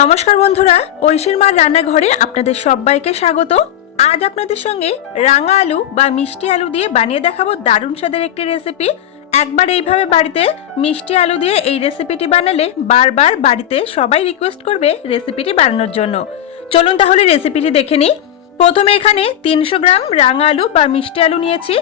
নমস্কার বন্ধুরা, ঐশীর মার রান্নাঘরে আপনাদের সবাইকে স্বাগত। আজ আপনাদের সঙ্গে রাঙা আলু বা মিষ্টি আলু দিয়ে বানিয়ে দেখাবো দারুণ স্বাদের একটি রেসিপি একবার এইভাবে বাড়িতে মিষ্টি আলু দিয়ে এই রেসিপিটি বানালে বারবার বাড়িতে সবাই রিকোয়েস্ট করবে রেসিপিটি বানানোর জন্য। চলুন তাহলে রেসিপিটি দেখে নিই। প্রথমে এখানে তিনশো গ্রাম রাঙা আলু বা মিষ্টি আলু নিয়েছি।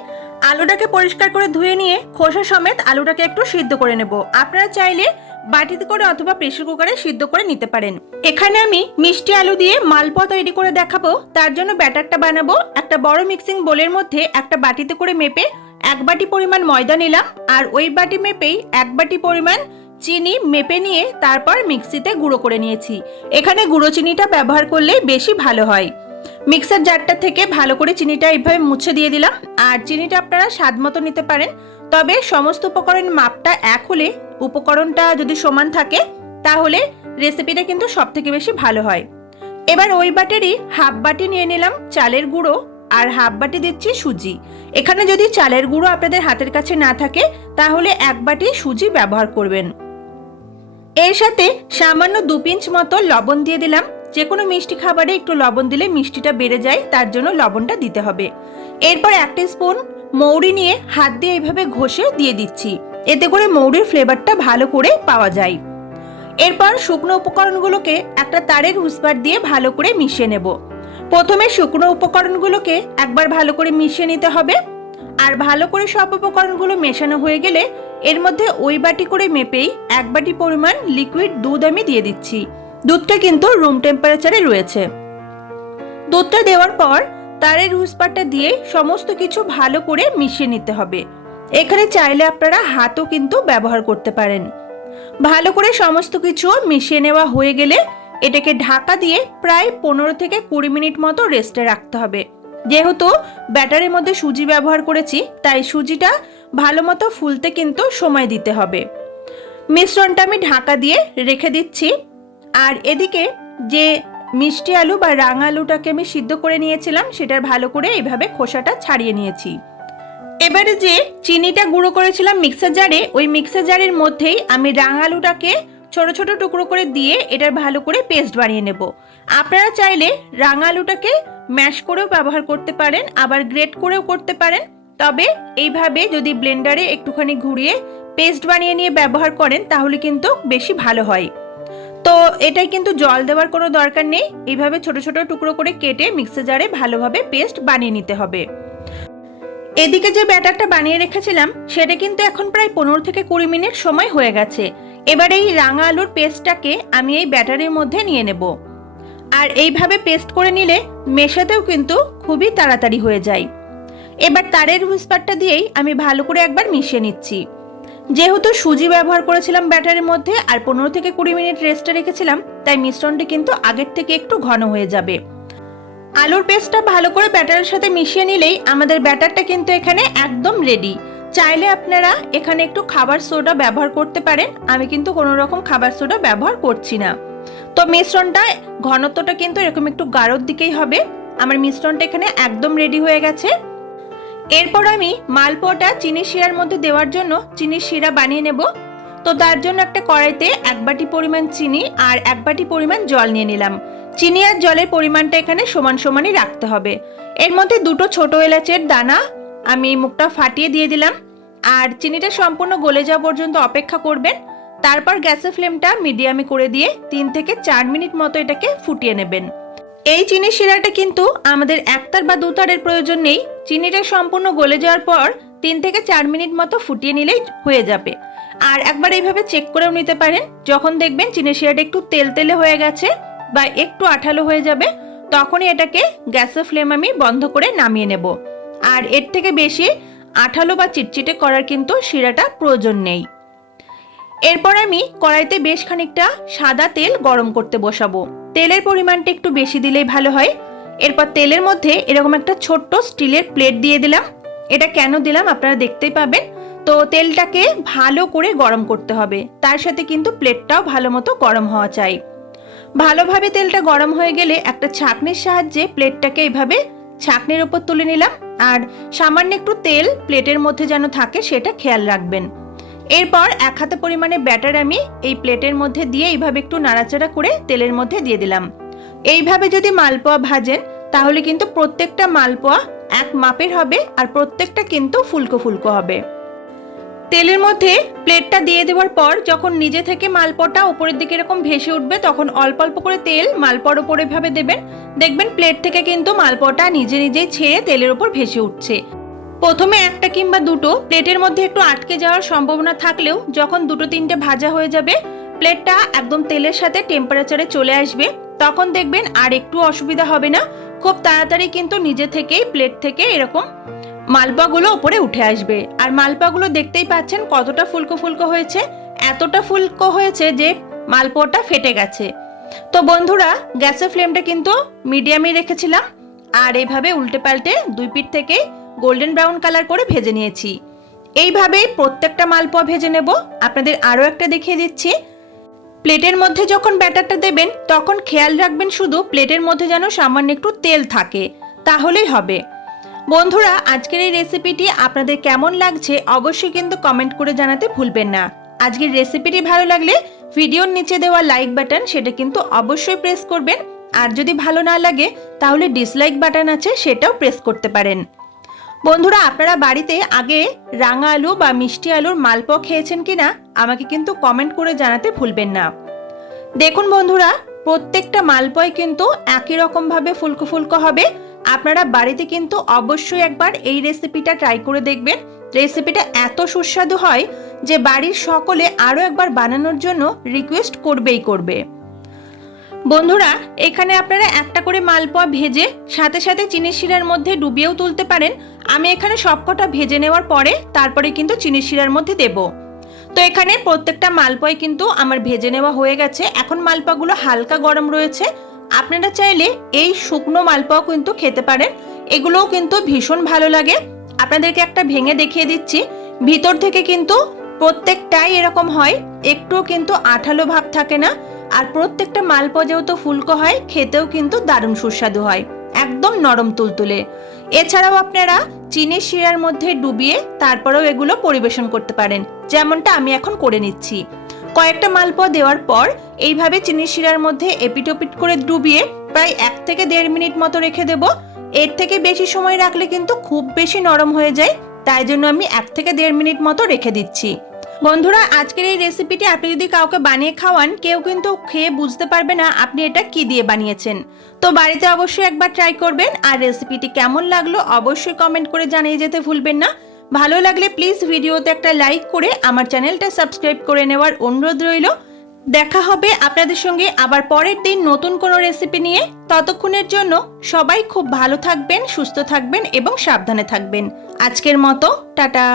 আলুটাকে পরিষ্কার করে ধুয়ে নিয়ে খোসা সমেত আলুটাকে একটু সিদ্ধ করে নেব। আপনারা চাইলে বাটিতে করে অথবা প্রেসার কুকারে সিদ্ধ করে নিতে পারেন। এখানে আমি মিষ্টি আলু দিয়ে মালপোয়া তৈরি করে দেখাবো। তার জন্য ব্যাটারটা বানাবো। একটা বড় মিক্সিং বোলের মধ্যে একটা বাটিতে করে মেপে এক বাটি পরিমাণ ময়দা নিলাম আর ওই বাটি মেপেই এক বাটি পরিমাণ চিনি মেপে নিয়ে তারপর মিক্সিতে গুঁড়ো করে নিয়েছি। এখানে গুঁড়ো চিনিটা ব্যবহার করলে বেশি ভালো হয়। মিক্সার জারটা থেকে ভালো করে চিনিটা এইভাবে মুছে দিয়ে দিলাম। আর চিনিটা আপনারা স্বাদ মতো নিতে পারেন। তবে সমস্ত উপকরণ মাপটা এক হলে উপকরণটা যদি সমান থাকে, তাহলে রেসিপিটা কিন্তু সব থেকে বেশি ভালো হয়। এবার ওই বাটিরই হাফ বাটি নিয়ে নিলাম চালের গুঁড়ো আর হাফ বাটি দিচ্ছি সুজি। এখানে যদি চালের গুঁড়ো আপনাদের হাতের কাছে না থাকে, তাহলে এক বাটি সুজি ব্যবহার করবেন। এর সাথে সামান্য দু পিঞ্চ মতো লবণ দিয়ে দিলাম। যে কোনো মিষ্টি খাবারে একটু লবণ দিলে মিষ্টিটা বেড়ে যায়, তার জন্য লবণটা দিতে হবে। এরপর একটা স্পুন মৌরি নিয়ে হাত দিয়ে এইভাবে ঘষে দিয়ে দিচ্ছি। এতে করে মৌরির ফ্লেভারটা ভালো করে পাওয়া যায়। এরপর শুকনো উপকরণগুলোকে একটা তারের হুসপাট দিয়ে ভালো করে মিশিয়ে নেব। প্রথমে শুকনো উপকরণগুলোকে একবার ভালো করে মিশিয়ে নিতে হবে। আর ভালো করে সব উপকরণগুলো মেশানো হয়ে গেলে এর মধ্যে ওই বাটি করে মেপেই এক বাটি পরিমাণ লিকুইড দুধ আমি দিয়ে দিচ্ছি। দুধটা কিন্তু রুম টেম্পারেচারে রয়েছে। দুধটা দেওয়ার পর তারের হুসপাটটা দিয়ে সমস্ত কিছু ভালো করে মিশিয়ে নিতে হবে। এখানে চাইলে আপনারা হাতও কিন্তু ব্যবহার করতে পারেন। ভালো করে সমস্ত কিছু মিশিয়ে নেওয়া হয়ে গেলে এটাকে ঢাকা দিয়ে প্রায় পনেরো থেকে কুড়ি মিনিট মতো রেস্টে রাখতে হবে। যেহেতু ব্যাটারের মধ্যে সুজি ব্যবহার করেছি, তাই সুজিটা ভালো মতো ফুলতে কিন্তু সময় দিতে হবে। মিশ্রণটা আমি ঢাকা দিয়ে রেখে দিচ্ছি। আর এদিকে যে মিষ্টি আলু বা রাঙা আলুটাকে আমি সিদ্ধ করে নিয়েছিলাম, সেটার ভালো করে এইভাবে খোসাটা ছাড়িয়ে নিয়েছি। এবারে যে চিনিটা গুঁড়ো করেছিলাম মিক্সার জারে, ওই মিক্সার জারের মধ্যেই আমি রাঙা আলুটাকে ছোট ছোট টুকরো করে দিয়ে এটার ভালো করে পেস্ট বানিয়ে নেব। আপনারা চাইলে রাঙা আলুটাকে ম্যাশ করেও ব্যবহার করতে পারেন, আবার গ্রেট করেও করতে পারেন। তবে এইভাবে যদি ব্লেন্ডারে একটুখানি ঘুরিয়ে পেস্ট বানিয়ে নিয়ে ব্যবহার করেন, তাহলে কিন্তু বেশি ভালো হয়। তো এটাই কিন্তু জল দেওয়ার কোনো দরকার নেই। এইভাবে ছোট ছোট টুকরো করে কেটে মিক্সার জারে ভালোভাবে পেস্ট বানিয়ে নিতে হবে। এদিকে যে ব্যাটারটা বানিয়ে রেখেছিলাম, সেটা কিন্তু এখন প্রায় পনেরো থেকে কুড়ি মিনিট সময় হয়ে গেছে। এবার এই রাঙা আলুর পেস্টটাকে আমি এই ব্যাটারের মধ্যে নিয়ে নেব। আর এইভাবে পেস্ট করে নিলে মেশাতেও কিন্তু খুবই তাড়াতাড়ি হয়ে যায়। এবার তারের হুইসপারটা দিয়েই আমি ভালো করে একবার মিশিয়ে নিচ্ছি। যেহেতু সুজি ব্যবহার করেছিলাম ব্যাটারের মধ্যে আর পনেরো থেকে কুড়ি মিনিট রেস্টে রেখেছিলাম, তাই মিশ্রণটি কিন্তু আগের থেকে একটু ঘন হয়ে যাবে। আলুর পেস্টটা ভালো করে ব্যাটারের সাথে মিশিয়ে নিলেই আমাদের ব্যাটারটা কিন্তু এখানে একদম রেডি চাইলে আপনারা এখানে একটু খাবার সোডা ব্যবহার করতে পারেন, আমি কিন্তু কোনো রকম খাবার সোডা ব্যবহার করছি না। তো মিশ্রণটা ঘনত্বটা কিন্তু এরকম একটু গাঢ়র দিকেই হবে। আমার মিশ্রণটা এখানে একদম রেডি হয়ে গেছে। এরপর আমি মালপোয়াটা চিনি শিরার মধ্যে দেওয়ার জন্য চিনি শিরা বানিয়ে নেব। তো তার জন্য একটা কড়াইতে এক বাটি পরিমাণ চিনি আর এক বাটি পরিমাণ জল নিয়ে নিলাম। চিনি আর জলের পরিমাণটা এখানে সমান সমানই রাখতে হবে। এর মধ্যে দুটো ছোট এলাচের দানা আমি মুখটা ফাটিয়ে দিয়ে দিলাম। আর চিনিটা সম্পূর্ণ গলে যাওয়া পর্যন্ত অপেক্ষা করবেন। তারপর গ্যাসের ফ্লেমটা মিডিয়ামে করে দিয়ে তিন থেকে চার মিনিট মতো এটাকে ফুটিয়ে নেবেন। এই চিনি শিরাটা কিন্তু আমাদের একতার বা দুতারের প্রয়োজন নেই। চিনিটা সম্পূর্ণ গলে যাওয়ার পর তিন থেকে চার মিনিট মতো ফুটিয়ে নিলেই হয়ে যাবে। আর একবার এইভাবে চেক করেও নিতে পারেন। যখন দেখবেন চিনি শিরাটা একটু তেল তেলে হয়ে গেছে বা একটু আঠালো হয়ে যাবে, তখনই এটাকে গ্যাসের ফ্লেম আমি বন্ধ করে নামিয়ে নেব। আর এর থেকে বেশি আঠালো বা চিটচিটে করার কিন্তু শিরাটা প্রয়োজন নেই। এরপর আমি কড়াইতে বেশ খানিকটা সাদা তেল গরম করতে বসাবো। তেলের পরিমাণটা একটু বেশি দিলেই ভালো হয়। এরপর তেলের মধ্যে এরকম একটা ছোট্ট স্টিলের প্লেট দিয়ে দিলাম। এটা কেন দিলাম আপনারা দেখতেই পাবেন। তো তেলটাকে ভালো করে গরম করতে হবে। তার সাথে কিন্তু প্লেটটাও ভালো মতো গরম হওয়া চাই। ভালোভাবে তেলটা গরম হয়ে গেলে একটা ছাঁকনির সাহায্যে প্লেটটাকে এইভাবে ছাঁকনির ওপর তুলে নিলাম। আর সামান্য একটু তেল প্লেটের মধ্যে যেন থাকে সেটা খেয়াল রাখবেন। এরপর এক হাতে পরিমাণে ব্যাটার আমি এই প্লেটের মধ্যে দিয়ে এইভাবে একটু নাড়াচাড়া করে তেলের মধ্যে দিয়ে দিলাম। এইভাবে যদি মালপোয়া ভাজেন, তাহলে কিন্তু প্রত্যেকটা মালপোয়া এক মাপের হবে আর প্রত্যেকটা কিন্তু ফুলকো ফুলকো হবে। তেলের মধ্যে প্লেটটা দিয়ে দেওয়ার পর যখন নিজে থেকে মালপোয়াটা উপরের দিকে এরকম ভেসে উঠবে, তখন অল্প অল্প করে তেল মালপোয়ার উপরে ভাবে দেবেন। দেখবেন প্লেট থেকে কিন্তু মালপোয়াটা নিজে নিজেই ছেড়ে তেলের উপর ভেসে উঠছে। প্রথমে একটা কিংবা দুটো প্লেটের মধ্যে একটু আটকে যাওয়ার সম্ভাবনা থাকলেও যখন দুটো তিনটে ভাজা হয়ে যাবে, প্লেটটা একদম তেলের সাথে টেম্পারেচারে চলে আসবে, তখন দেখবেন আর একটু অসুবিধা হবে না। খুব তাড়াতাড়ি কিন্তু নিজে থেকেই প্লেট থেকে এরকম মালপাগুলো ওপরে উঠে আসবে। আর মালপাগুলো দেখতেই পাচ্ছেন কতটা ফুলকো ফুলকো হয়েছে, এতটা ফুলকো হয়েছে যে মালপোয়াটা ফেটে গেছে। তো বন্ধুরা, গ্যাসের ফ্লেমটা কিন্তু মিডিয়ামে রেখেছিলাম। আর এভাবে উল্টে পাল্টে দুই পিঠ থেকে গোল্ডেন ব্রাউন কালার করে ভেজে নিয়েছি। এইভাবেই প্রত্যেকটা মালপোয়া ভেজে নেব। আপনাদের আরও একটা দেখিয়ে দিচ্ছি। প্লেটের মধ্যে যখন ব্যাটারটা দেবেন, তখন খেয়াল রাখবেন শুধু প্লেটের মধ্যে যেন সামান্য একটু তেল থাকে। তাহলেই হবে। বন্ধুরা, আজকের এই রেসিপিটি আপনাদের কেমন লাগছে অবশ্যই কিন্তু কমেন্ট করে জানাতে ভুলবেন না। আজকের রেসিপিটি ভালো লাগলে ভিডিওর নিচে দেওয়া লাইক বাটন সেটা কিন্তু অবশ্যই প্রেস করবেন। আর যদি ভালো না লাগে, তাহলে ডিসলাইক বাটন আছে সেটাও প্রেস করতে পারেন। বন্ধুরা, আপনারা বাড়িতে আগে রাঙা আলু বা মিষ্টি আলুর মালপোয়া খেয়েছেন কিনা, আমাকে কিন্তু কমেন্ট করে জানাতে ভুলবেন না। দেখুন বন্ধুরা, প্রত্যেকটা মালপোয় কিন্তু একই রকমভাবে ফুলকো ফুলকো হবে। আপনারা বাড়িতে কিন্তু অবশ্যই একবার এই রেসিপিটা ট্রাই করে দেখবেন। রেসিপিটা এত সুস্বাদু হয় যে বাড়ির সকলে আরও একবার বানানোর জন্য রিকোয়েস্ট করবেই করবে। বন্ধুরা, এখানে আপনারা একটা করে মালপোয়া ভেজে, সাথে সাথে চিনি শিরার মধ্যে ডুবিয়েও তুলতে পারেন। আমি এখানে সবকটা ভেজে নেওয়ার পরে, তারপরে কিন্তু চিনি শিরার মধ্যে দেব। তো এখানে প্রত্যেকটা মালপোয় কিন্তু আমার ভেজে নেওয়া হয়ে গেছে। এখন মালপাগুলো হালকা গরম রয়েছে। আপনারা চাইলে এই শুকনো মালপাও কিন্তু খেতে পারেন। এগুলোও কিন্তু ভীষণ ভালো লাগে। আপনাদেরকে একটা ভেঙে দেখিয়ে দিচ্ছি। ভিতর থেকে কিন্তু প্রত্যেকটাই এরকম হয়। একটুও কিন্তু আঠালো ভাব থাকে না। আর প্রত্যেকটা মালপোয়া যেহেতু ফুলকো হয়, খেতেও কিন্তু দারুণ সুস্বাদু হয়। একদম নরম তুলতুলে। এছাড়াও আপনারা চিনি শিরার মধ্যে ডুবিয়ে তারপরেও এগুলো পরিবেশন করতে পারেন, যেমনটা আমি এখন করে নিচ্ছি। কয়েকটা মালপোয়া দেওয়ার পর এইভাবে চিনি শিরার মধ্যে এপিটোপিট করে ডুবিয়ে প্রায় এক থেকে দেড় মিনিট মতো রেখে দেব। এর থেকে বেশি সময় রাখলে কিন্তু খুব বেশি নরম হয়ে যায়, তাই জন্য আমি এক থেকে দেড় মিনিট মতো রেখে দিচ্ছি। বন্ধুরা, আজকের এই রেসিপিটি আপনি যদি কাউকে বানিয়ে খাওয়ান, কেউ কিন্তু খেয়ে বুঝতে পারবে না আপনি এটা কি দিয়ে বানিয়েছেন। তো বাড়িতে অবশ্যই একবার ট্রাই করবেন। আর রেসিপিটি কেমন লাগল অবশ্যই কমেন্ট করে জানিয়ে যেতে ভুলবেন না। ভালো লাগলে প্লিজ ভিডিওতে একটা লাইক করে আমার চ্যানেলটা সাবস্ক্রাইব করে নেওয়ার অনুরোধ রইল। দেখা হবে আপনাদের সঙ্গে আবার পরের দিন নতুন কোনো রেসিপি নিয়ে। ততক্ষণের জন্য সবাই খুব ভালো থাকবেন, সুস্থ থাকবেন এবং সাবধানে থাকবেন। আজকের মতো, টাটা!